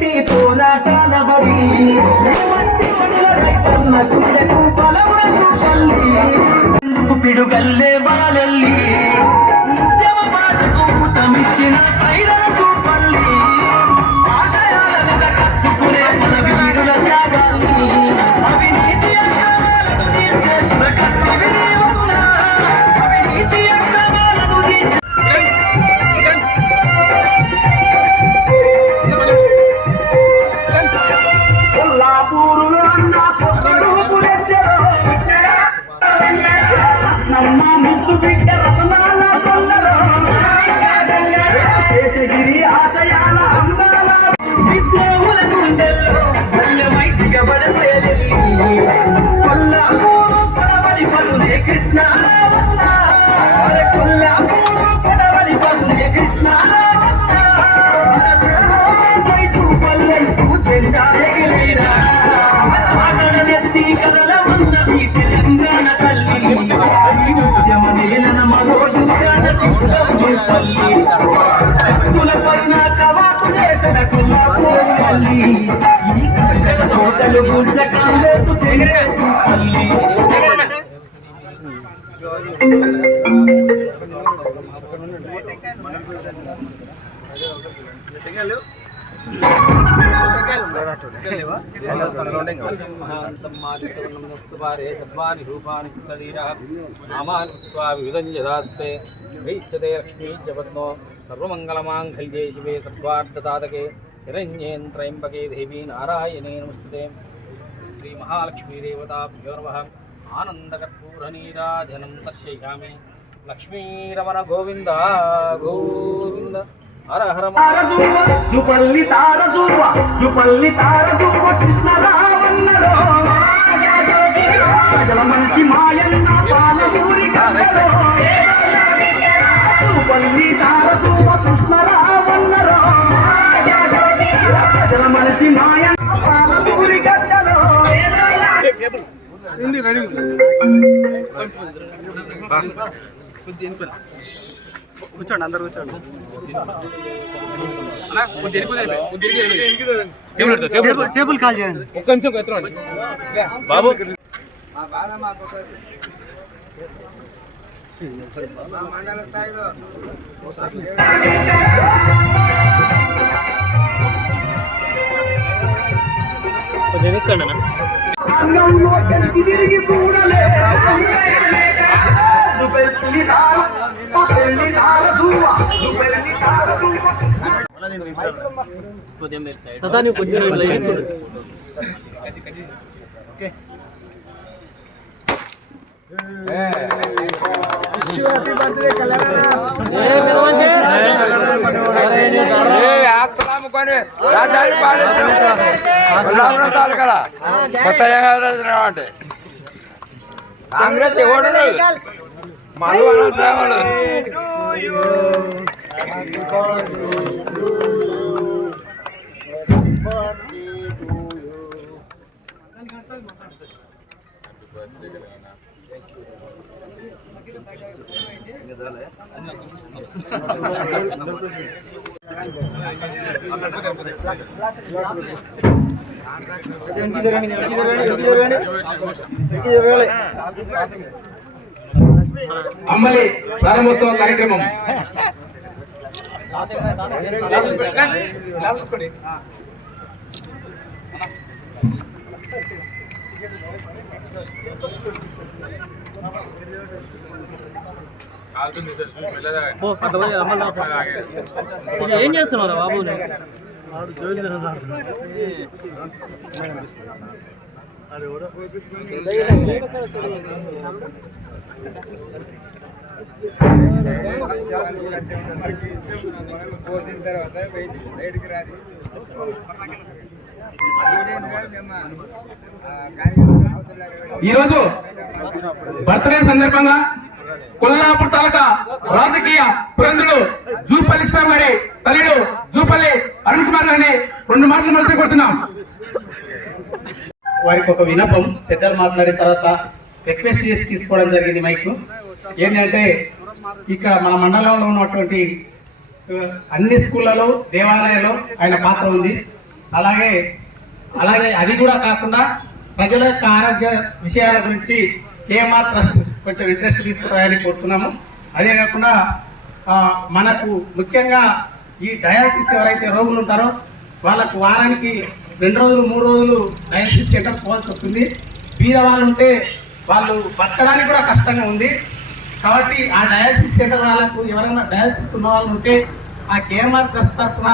పెట్టి పోరాటాల బడి రైతన్న గుండెకు బలములకు పల్లి పిడుగల్లే బాలల్లి జమ బాటకు తమిచ్చిన సైరన చూపల్లి ఆశయాల మీద కట్టుకునే మన వీరుల త్యాగాన్ని అవినీతి అక్రమాలను తీర్చే చురకత్తి విరివన్న అవినీతి అక్రమాలను తీర్చే కొల్లాపూరులో అన్న కొత్తడు పులెచ్చరో నమ్మ ముసు బిడ్డ రతనాల కొల్లరో శేషగిరి ఆశయాల అందాల విద్రోహుల గుండెల్లో మైతిగా పడిపోయేది కొల్లాపూరు కొడవలి పలునే కృష్ణారావన్న కొల్లాపూరు కొడవలి పలునే కృష్ణారావన్న జై చూపల్లైపు జెండా ఎగిరేరా ఆగడనెత్తి కదలవన్న ఈ తెలంగాణ తల్లి ఉద్యమ నేలన మరోజుగాన సిద్ధం చూపల్లి భక్తులపైన కవాతు చేసిన కొల్లాపూరు తల్లి ఈ కర్కశ కోటలు గుంజకాలేసు చెంగే చూపల్లి లక్ష్మీ జపత్నో సర్వమంగళమాంగళ్యే శివే సర్వార్థసాధకే శరణ్యేంత్రయంబకే దేవీ నారాయణే నమస్తే. శ్రీ మహాలక్ష్మీదేవతాభ్యో నమః. ఆనందకర్పూరనీరాజనం దర్శయామి. లక్ష్మీరమణ గోవింద గోవింద. హర హర జుపల్లి తారజువ జుపల్లి తారజువ కృష్ణరావన్నలో ప్రజల మనిషి మాయన్న పాలమూరి కథలో జుపల్లి తారజువ కృష్ణరావన్నలో ప్రజల మనిషి మాయన్న పాలమూరి కథలో కూర్చోండి, అందరు కూర్చోండి. టేబుల్ కాల్ చేయండి. ఒక్క నిమిషం ఎత్తుకోండి బాబు. మండల స్థాయిలో కొంచెం ఎక్కండి అన్న. తిరిగి చూడలే అంటే కాంగ్రెస్ ఎవడు మళ్ళీ అమ్మలి ప్రారంభోత్సవ కార్యక్రమం ఏం చేస్తున్నారు బాబు? పోసిన తర్వాత బయటికి రాదు. ఈరోజు బర్త్డే సందర్భంగా కొల్లాపూర్ తాలూకా రాజకీయ పురంధులు జూపల్లి కృష్ణ గారి తల్లిడు జూపల్లి అరుణ్ కుమార్ గారిని 2 మాటలు మలుచుకుంటున్నాం. వారికి ఒక విన్నపం, పెద్దలు మాట్లాడిన తర్వాత రిక్వెస్ట్ చేసి తీసుకోవడం జరిగింది మైక్. ఏంటంటే ఇక్కడ మన మండలంలో ఉన్నటువంటి అన్ని స్కూళ్ళలో దేవాలయాల్లో ఆయన పాత్ర ఉంది. అలాగే అది కూడా కాకుండా ప్రజల యొక్క ఆరోగ్య విషయాల గురించి కేఎంఆర్ ట్రస్ట్ కొంచెం ఇంట్రెస్ట్ తీసుకురాయాలని కోరుతున్నాము. అదే కాకుండా మనకు ముఖ్యంగా ఈ డయాలసిస్ ఎవరైతే రోగులు ఉంటారో వాళ్ళకు వారానికి 2 రోజులు 3 రోజులు డయాలసిస్ సెంటర్ పోవాల్సి వస్తుంది. బీద వాళ్ళు ఉంటే వాళ్ళు బతకడానికి కూడా కష్టంగా ఉంది. కాబట్టి ఆ డయాలసిస్ సెంటర్ వాళ్ళకు ఎవరైనా డయాలసిస్ ఉన్న వాళ్ళు ఉంటే ఆ కేఎంఆర్ ట్రస్ట్ తరఫున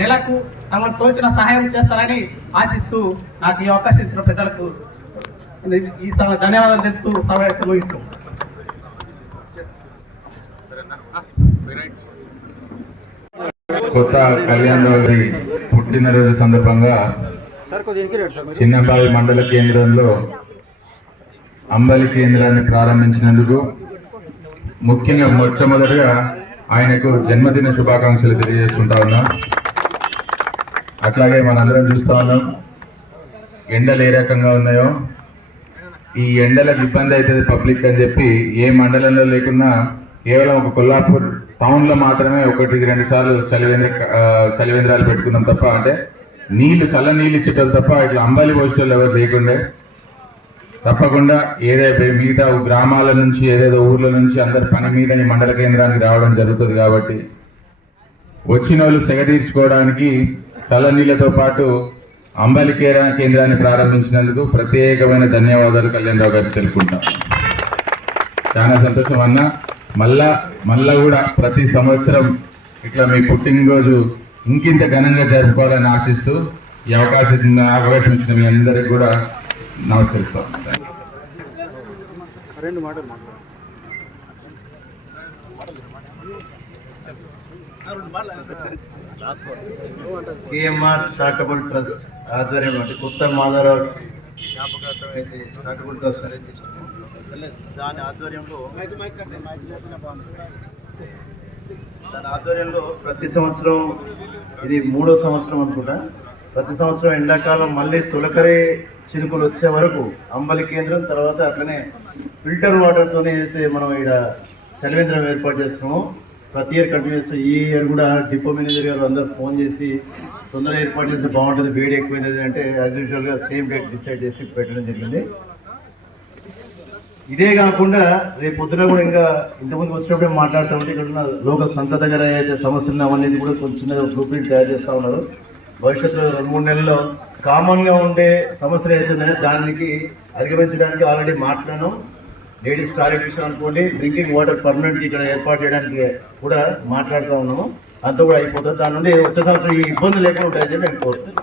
నెలకు తమకు తోచిన సహాయం చేస్తారని ఆశిస్తూ నాకు ఈ అవకాశం ఇచ్చిన పెద్దలకు ఈ ధన్యవాదాలు తెలుపుతూ సమావేశం ముగిస్తాం. కొత్త కళ్యాణ్ రావు పుట్టినరోజు సందర్భంగా చిన్నబావి మండల కేంద్రంలో అంబలి కేంద్రాన్ని ప్రారంభించినందుకు ముఖ్యంగా మొట్టమొదటిగా ఆయనకు జన్మదిన శుభాకాంక్షలు తెలియజేసుకుంటా ఉన్నాం. అట్లాగే మనందరం చూస్తా ఉన్నాం ఎండలు ఏ రకంగా ఉన్నాయో. ఈ ఎండలకు ఇబ్బంది అవుతుంది పబ్లిక్ అని చెప్పి ఏ మండలంలో లేకున్నా కేవలం ఒక కొల్లాపూర్ టౌన్లో మాత్రమే 1-2 సార్లు చలివేంద్రాలు పెట్టుకున్నాం తప్ప, అంటే చల్ల నీళ్ళు ఇచ్చేటోళ్ళు తప్ప ఇట్లా అంబలి పోసేటోళ్ళు ఎవరు లేకుండే. తప్పకుండా ఏదైతే మిగతా గ్రామాల నుంచి ఏదేదో ఊర్ల నుంచి అందరు పని మీద ఈ మండల కేంద్రానికి రావడం జరుగుతుంది. కాబట్టి వచ్చిన వాళ్ళు సెగ తీర్చుకోవడానికి చల్ల నీళ్ళతో పాటు అంబలి కేంద్రాన్ని ప్రారంభించినందుకు ప్రత్యేకమైన ధన్యవాదాలు కళ్యాణ్ రావు గారికి తెలుపుకుంటాం. చాలా సంతోషం అన్న. మళ్ళా కూడా ప్రతి సంవత్సరం ఇట్లా మీ పుట్టినరోజు ఇంకింత ఘనంగా జరుపుకోవాలని ఆశిస్తూ ఈ అవకాశం ఇచ్చిన మీ అందరికి కూడా నమస్కరిస్తాం. కేఎంఆర్ చారిటబుల్ ట్రస్ట్ ఆధ్వర్యంలో కొత్త మాధవరావు జ్ఞాపకార్థం అయితే చారిటబుల్ ట్రస్ట్ అరేంజ్ చేసినాము. దాని ఆధ్వర్యంలో ప్రతి సంవత్సరం ఇది 3వ సంవత్సరం అనుకుంటా. ప్రతి సంవత్సరం ఎండాకాలం మళ్ళీ తొలకరే చినుకులు వచ్చే వరకు అంబలి కేంద్రం, తర్వాత అట్లనే ఫిల్టర్ వాటర్తోనే అయితే మనం ఇక్కడ చలివేంద్రం ఏర్పాటు చేస్తున్నామో ప్రతి ఇయర్ కంటిన్యూస్. ఈ ఇయర్ కూడా డిపో మేనేజర్ గారు అందరు ఫోన్ చేసి తొందరగా ఏర్పాటు చేస్తే బాగుంటుంది, వేడి ఎక్కువైంది అంటే యాజ్ యూజువల్గా సేమ్ డేట్ డిసైడ్ చేసి పెట్టడం జరిగింది. ఇదే కాకుండా రేపు పొద్దున కూడా ఇంకా ఇంతకుముందు వచ్చినప్పుడే మాట్లాడుతూ ఉంటే ఇక్కడ ఉన్న లోకల్ సంత దగ్గర అయితే సమస్యలు అవన్నీ కూడా కొంచెం చిన్నగా బ్లూ ప్రింట్ తయారు చేస్తూ ఉన్నారు. భవిష్యత్తులో 2-3 నెలల్లో కామన్గా ఉండే సమస్యలు అవుతున్నాయో దానికి అధిగమించడానికి ఆల్రెడీ మాట్లాడినాం. లేడీస్ టాయిలెట్ విషయం అనుకోండి, డ్రింకింగ్ వాటర్ పర్మనెంట్ ఇక్కడ ఏర్పాటు చేయడానికి కూడా మాట్లాడుతూ ఉన్నాము. అంతా కూడా అయిపోతుంది. దాని నుండి వచ్చే సంవత్సరం ఈ ఇబ్బందులు లేకుండా ఉంటాయని చెప్పి నేను కోరుతున్నాను.